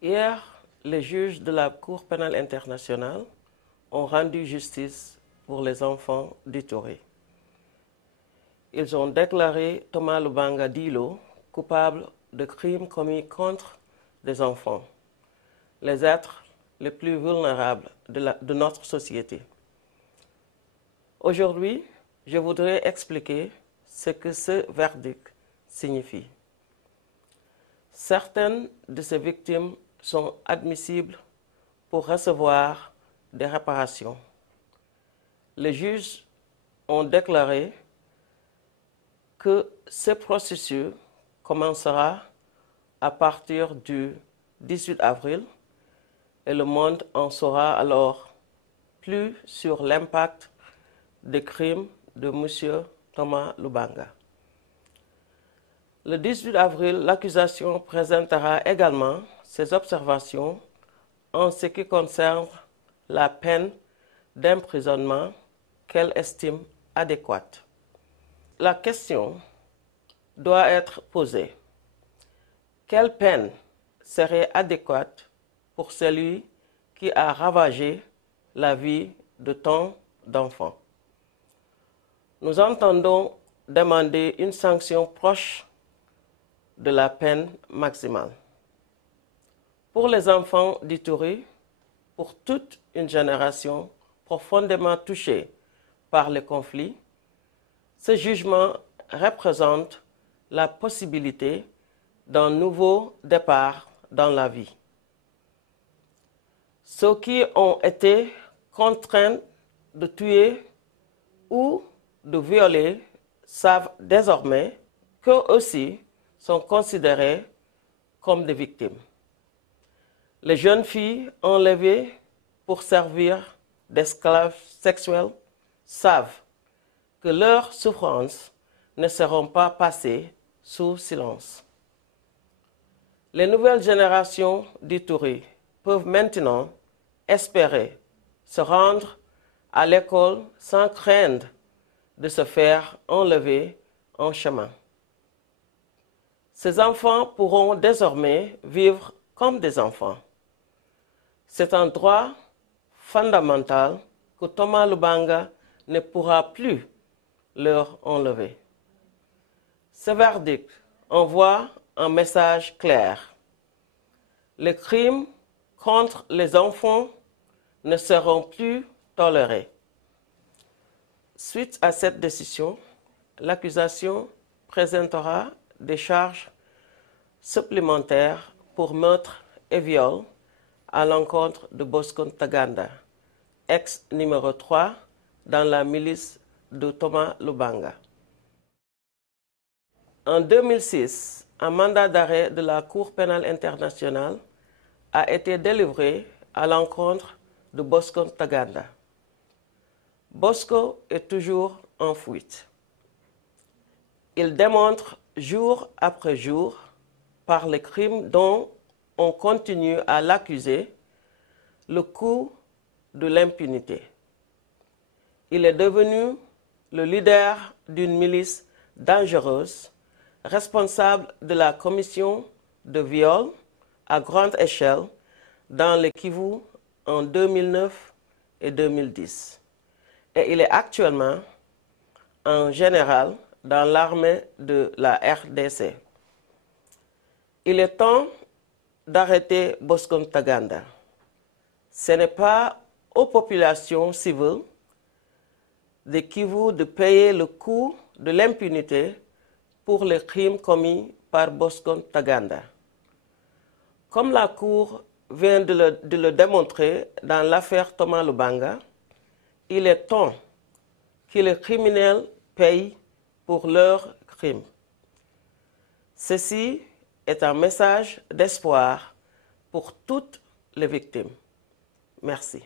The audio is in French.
Hier, les juges de la Cour pénale internationale ont rendu justice pour les enfants d'Ituri. Ils ont déclaré Thomas Lubanga Dilo coupable de crimes commis contre des enfants, les êtres les plus vulnérables de notre société. Aujourd'hui, je voudrais expliquer ce que ce verdict signifie. Certaines de ces victimes sont admissibles pour recevoir des réparations. Les juges ont déclaré que ce processus commencera à partir du 18 avril et le monde en saura alors plus sur l'impact des crimes de M. Thomas Lubanga. Le 18 avril, l'accusation présentera également ses observations en ce qui concerne la peine d'emprisonnement qu'elle estime adéquate. La question doit être posée. Quelle peine serait adéquate pour celui qui a ravagé la vie de tant d'enfants? Nous entendons demander une sanction proche de la peine maximale. Pour les enfants d'Ituri, pour toute une génération profondément touchée par les conflits, ce jugement représente la possibilité d'un nouveau départ dans la vie. Ceux qui ont été contraints de tuer ou de violer savent désormais qu'eux aussi sont considérés comme des victimes. Les jeunes filles enlevées pour servir d'esclaves sexuels savent que leurs souffrances ne seront pas passées sous silence. Les nouvelles générations d'Ituri peuvent maintenant espérer se rendre à l'école sans craindre de se faire enlever en chemin. Ces enfants pourront désormais vivre comme des enfants. C'est un droit fondamental que Thomas Lubanga ne pourra plus leur enlever. Ce verdict envoie un message clair. Les crimes contre les enfants ne seront plus tolérés. Suite à cette décision, l'accusation présentera des charges supplémentaires pour meurtre et viol à l'encontre de Bosco Ntaganda, ex numéro 3 dans la milice de Thomas Lubanga. En 2006, un mandat d'arrêt de la Cour pénale internationale a été délivré à l'encontre de Bosco Ntaganda. Bosco est toujours en fuite. Il démontre jour après jour, par les crimes dont on continue à l'accuser, le coût de l'impunité. Il est devenu le leader d'une milice dangereuse, responsable de la commission de viol à grande échelle dans le Kivu en 2009 et 2010. Et il est actuellement un général dans l'armée de la RDC. Il est temps d'arrêter Bosco Ntaganda. Ce n'est pas aux populations civiles de Kivu de payer le coût de l'impunité pour les crimes commis par Bosco Ntaganda. Comme la Cour vient de le démontrer dans l'affaire Thomas Lubanga, il est temps que les criminels payent pour leurs crimes. Ceci est un message d'espoir pour toutes les victimes. Merci.